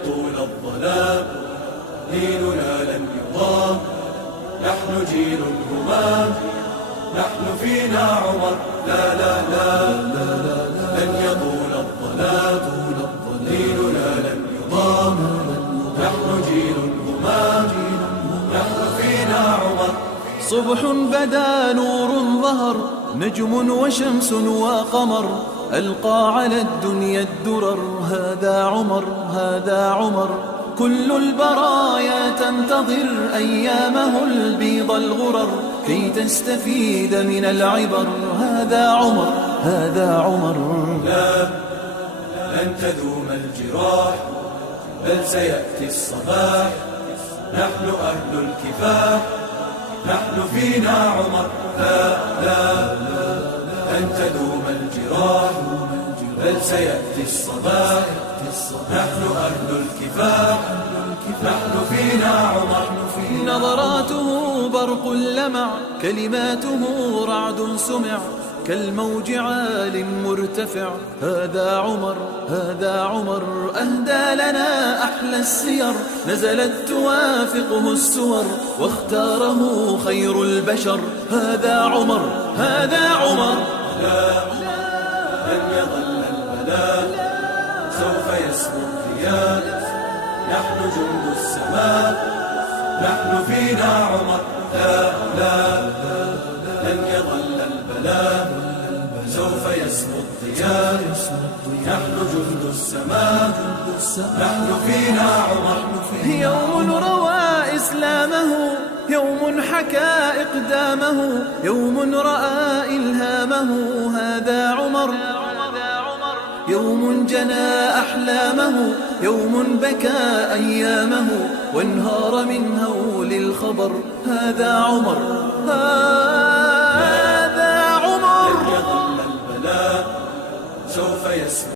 يطول الظلام ديننا لن يضام، نحن جيل همام، نحن فينا عمر، لا لا لا لن يطول الظلام ديننا لن يضام، نحن جيل همام، نحن فينا عمر. صبح بدا نور ظهر، نجم وشمس وقمر، ألقى على الدنيا الدرر، هذا عمر هذا عمر. كل البرايا تنتظر أيامه البيض الغرر، كي تستفيد من العبر، هذا عمر هذا عمر. لا لن تذوم الجراح، بل سيأتي الصباح، نحن أهل الكفاح، نحن فينا عمر. لا لا لن تذوم الجراح، بل سيأتي الصباح، نحن أهل الكفاح، نحن فينا عمر. نظراته برق لمع، كلماته رعد سمع، كالموج عال مرتفع، هذا عمر هذا عمر. أهدى لنا أحلى السير، نزلت توافقه السور، واختاره خير البشر، هذا عمر هذا عمر. لا لن يظل البلاء، سوف يسمو الضياء، نحن جند السماء، نحن فينا عمر. لا لا لن يظل البلاء، سوف يسمو الضياء، نحن جند السماء، نحن فينا عمر. يوم روى إسلامه، يوم حكى إقدامه، يوم رأى إلهامه، هذا عمر. يوم جنى أحلامه، يوم بكى أيامه، وانهار من هول الخبر، هذا عمر هذا عمر. لن يظل البلاء، سوف يسمو